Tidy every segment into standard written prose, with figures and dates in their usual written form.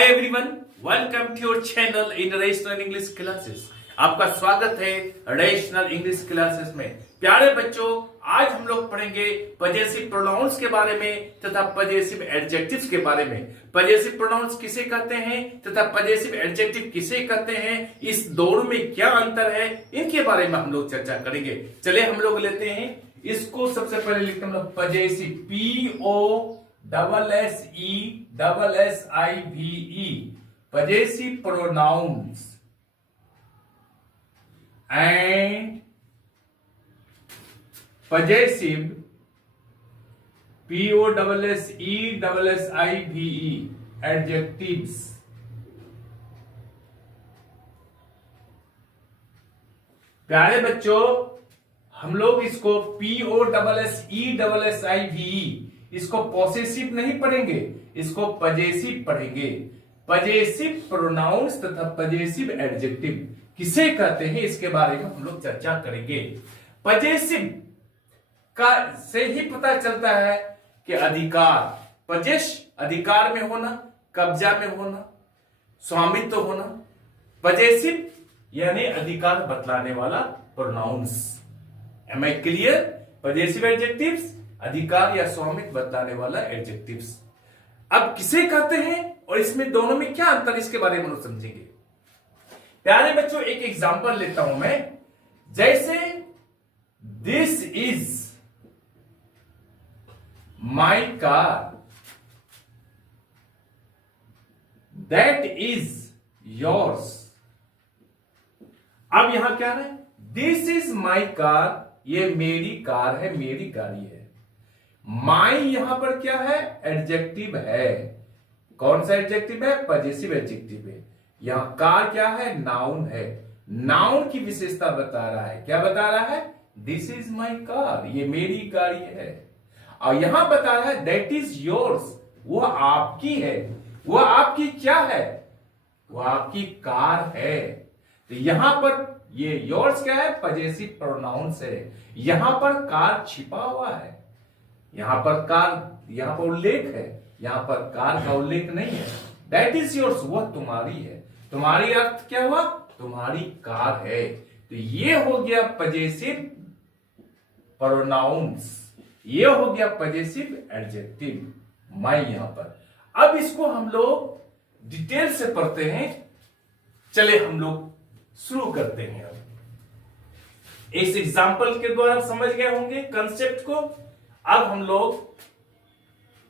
Hi everyone, welcome to your channel in rational English classes. आपका स्वागत है rational English classes में। प्यारे बच्चों, आज हम लोग पढ़ेंगे पजेसिव प्रोनाउंस के बारे में तथा पजेसिव एडजेक्टिव्स के बारे में। पजेसिव प्रोनाउंस किसे कहते हैं तथा पजेसिव एडजेक्टिव किसे कहते हैं, इस दोनों में क्या अंतर है, इनके बारे में हम लोग चर्चा करेंगे। चले हम लोग लेते हैं इसको। सबसे पहले लिखते हैं हम लोग possessive, POSSESSIVE, possessive pronouns and possessive POSSESSIVE adjectives। प्यारे बच्चों, हम लोग इसको POSSESSIVE इसको पॉसेसिव नहीं पढ़ेंगे, इसको पजेसिव पढ़ेंगे। पजेसिव प्रोनाउंस तथा पजेसिव एडजेक्टिव किसे कहते हैं, इसके बारे में हम लोग चर्चा करेंगे। पजेसिव का से ही पता चलता है कि अधिकार, पजेश अधिकार में होना, कब्जा में होना, स्वामित्व होना। पजेसिव यानी अधिकार बतलाने वाला pronouns. Am I clear? Possessive adjectives अधिकार या स्वामित्व बतलाने वाला एडजेक्टिव्स। अब किसे कहते हैं और इसमें दोनों में क्या अंतर, इसके बारे में हम समझेंगे। प्यारे बच्चों, एक एग्जांपल लेता हूं मैं। जैसे this is my car, that is yours. अब यहां क्या है? दिस इज माई कार, ये मेरी कार है, मेरी गाड़ी है। माई यहां पर क्या है? एडजेक्टिव है। कौन सा एडजेक्टिव है? पजेसिव एडजेक्टिव है। यहां कार क्या है? नाउन है। नाउन की विशेषता बता रहा है। क्या बता रहा है? दिस इज माई कार, ये मेरी गाड़ी है। और यहां बता रहा है दैट इज योर्स, वो आपकी है। वो आपकी क्या है? वो आपकी कार है। तो यहां पर ये योर्स क्या है? पजेसिव प्रोनाउंस है। यहां पर कार छिपा हुआ है। यहां पर कार, यहां पर उल्लेख है, यहां पर कार का उल्लेख नहीं है। दैट इज योर्स, वह तुम्हारी है। तुम्हारी अर्थ क्या हुआ? तुम्हारी कार है। तो ये हो गया पजेसिव प्रोनाउंस, ये हो गया पजेसिव एडजेक्टिव। मैं यहां पर, अब इसको हम लोग डिटेल से पढ़ते हैं। चले हम लोग शुरू करते हैं। अब इस एग्जांपल के द्वारा समझ गए होंगे कंसेप्ट को। अब हम लोग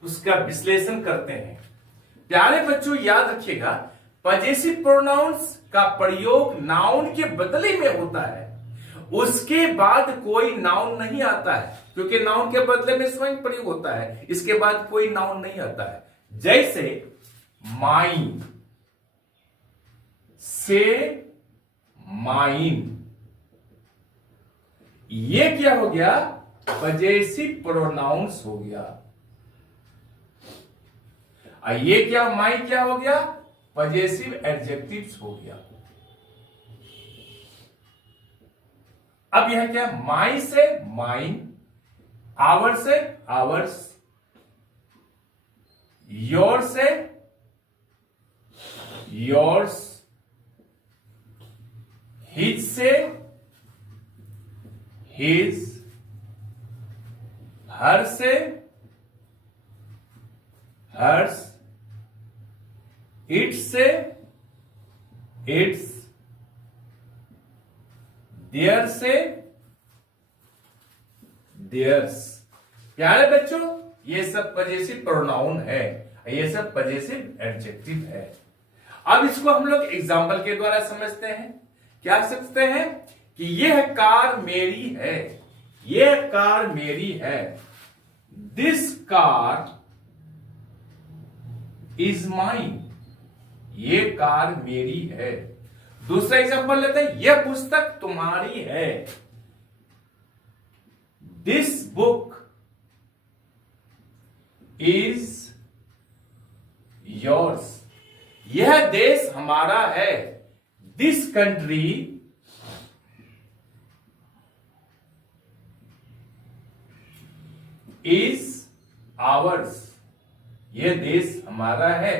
उसका विश्लेषण करते हैं। प्यारे बच्चों, याद रखिएगा, पजेसिव प्रोनाउंस का प्रयोग नाउन के बदले में होता है। उसके बाद कोई नाउन नहीं आता है, क्योंकि नाउन के बदले में स्वयं प्रयोग होता है। इसके बाद कोई नाउन नहीं आता है। जैसे माइन से माइन, ये क्या हो गया? पजेसिव प्रोनाउंस हो गया। और ये क्या, माई क्या हो गया? पजेसिव एडजेक्टिव्स हो गया। अब यह क्या? माई से माइन, आवर से आवर्स, योर से योर्स, हिज से हिज, हर से हर्स, इट से इट्स, देयर से देयर्स। प्यारे बच्चों, ये सब पजेसिव प्रोनाउन है, ये सब पजेसिव एडजेक्टिव है। अब इसको हम लोग एग्जाम्पल के द्वारा समझते हैं। क्या समझते हैं? कि यह कार मेरी है, यह कार मेरी है। दिस कार इज माइन, ये कार मेरी है। दूसरा एग्जांपल लेते हैं। यह पुस्तक तुम्हारी है। दिस बुक इज योर्स, यह देश हमारा है। दिस कंट्री इज आवर्स, ये देश हमारा है।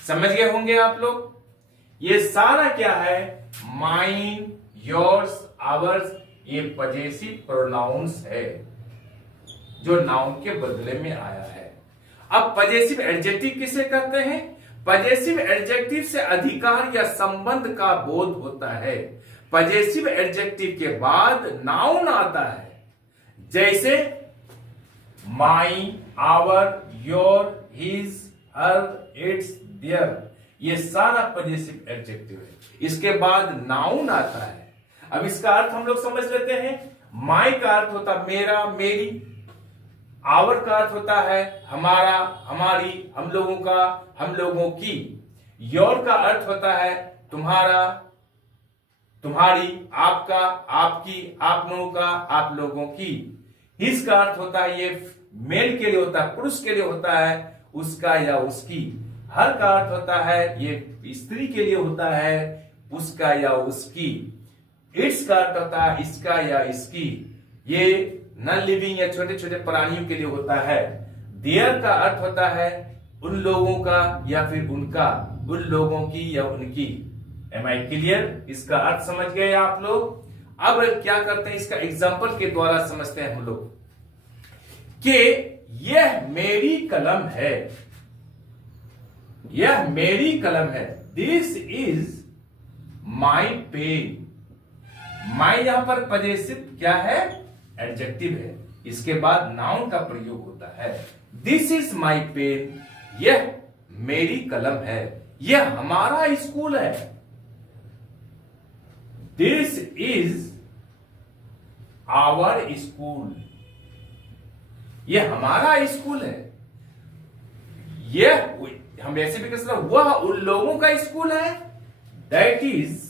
समझ गए होंगे आप लोग। ये सारा क्या है, माइन, योर्स, आवर्स, ये पजेसिव प्रोनाउंस है जो नाउन के बदले में आया है। अब पजेसिव एडजेक्टिव किसे कहते हैं? पजेसिव एडजेक्टिव से अधिकार या संबंध का बोध होता है। पजेसिव एडजेक्टिव के बाद नाउन आता है, जैसे my, our, your, his, her, its, their, ये सारा पजेसिव एडजेक्टिव है। इसके बाद नाउन आता है। अब इसका अर्थ हम लोग समझ लेते हैं। माई का अर्थ होता मेरा, मेरी। आवर का अर्थ होता है हमारा, हमारी, हम लोगों का, हम लोगों की। योर का अर्थ होता है तुम्हारा, तुम्हारी, आपका, आपकी, आप लोगों का, आप लोगों की। हिज का अर्थ होता है, ये मेल के लिए होता है, पुरुष के लिए होता है, उसका या उसकी। हर का अर्थ होता है ये स्त्री के लिए होता है, उसका या उसकी। इट्स का अर्थ होता है इसका या इसकी, ये नॉन लिविंग या छोटे छोटे प्राणियों के लिए होता है। देयर का अर्थ होता है उन लोगों का या फिर उनका, उन लोगों की या उनकी। Am I clear? इसका अर्थ समझ गए आप लोग। अब क्या करते हैं, इसका एग्जाम्पल के द्वारा समझते हैं हम लोग कि यह मेरी कलम है, यह मेरी कलम है। This is my pen. My यहां पर पजेसिव क्या है, एडजेक्टिव है। इसके बाद नाउन का प्रयोग होता है। दिस इज माई पेन, यह मेरी कलम है, यह हमारा स्कूल है। दिस इज आवर स्कूल, यह हमारा स्कूल है। यह हम ऐसे भी कह सकते हैं वह उन लोगों का स्कूल है। दैट इज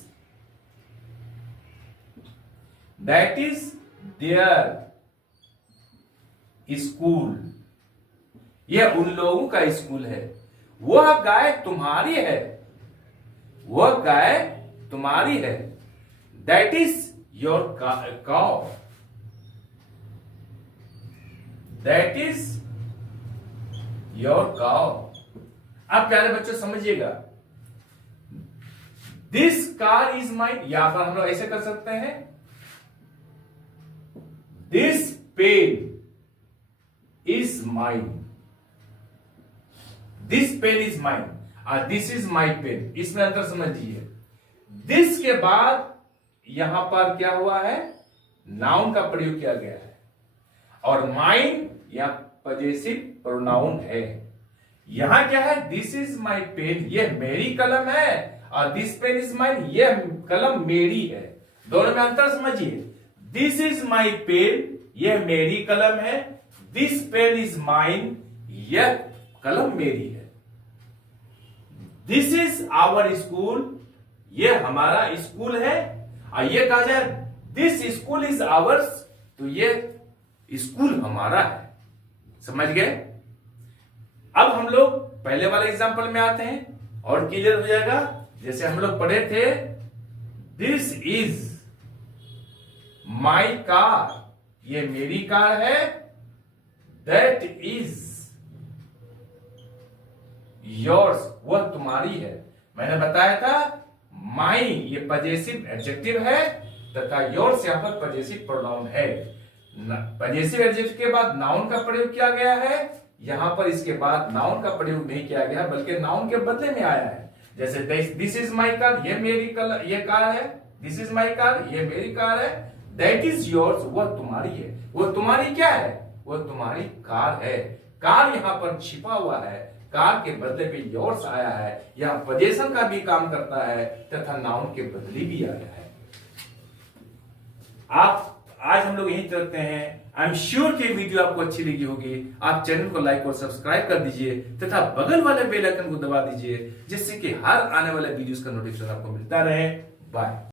देयर स्कूल, यह उन लोगों का स्कूल है। वह गाय तुम्हारी है, वह गाय तुम्हारी है। That is your cow, that is your cow. अब प्यारे बच्चों समझिएगा, दिस कार इज माइन, यहां पर हम लोग ऐसे कर सकते हैं, this pen is mine, this pen is mine, this is my pen. इसमें अंतर समझिए। दिस के बाद यहां पर क्या हुआ है, नाउन का प्रयोग किया गया है, और माइन या पजेसिव प्रोनाउन है। यहां क्या है, दिस इज माई पेन, यह मेरी कलम है, और दिस पेन इज माइन, यह कलम मेरी है। दोनों में अंतर समझिए। दिस इज माई पेन, यह मेरी कलम है। दिस पेन इज माइन, यह कलम मेरी है। दिस इज आवर स्कूल, यह हमारा स्कूल है। और यह कहा जाए दिस स्कूल इज आवर्स, तो यह स्कूल हमारा है। समझ गए? अब हम लोग पहले वाले एग्जांपल में आते हैं और क्लियर हो जाएगा। जैसे हम लोग पढ़े थे, दिस इज माई कार, ये मेरी कार है। दैट इज योर्स, वह तुम्हारी है। मैंने बताया था माई ये पजेसिव एडजेक्टिव है तथा योर्स यहां पर पजेसिव प्रोनाउन है। पजेसिव एडजेक्टिव के बाद नाउन का प्रयोग किया गया है, यहां पर इसके बाद नाउन का प्रयोग नहीं किया गया बल्कि नाउन के बदले में आया है। जैसे दिस इज माई कार, ये मेरी ये कार है। दिस इज माई कार, ये मेरी कार है। दैट इज योर्स, वह तुम्हारी है। वह तुम्हारी क्या है, वह तुम्हारी कार है। कार यहां पर छिपा हुआ है, कार के बदले में योर्स आया है। यह पजेशन का भी काम करता है तथा नाउन के बदले भी आया है। आप आज हम लोग यहीं चलते हैं। आई एम श्योर कि वीडियो आपको अच्छी लगी होगी। आप चैनल को लाइक और सब्सक्राइब कर दीजिए तथा बगल वाले बेल आइकन को दबा दीजिए, जिससे कि हर आने वाले वीडियोस का नोटिफिकेशन आपको मिलता रहे। बाय।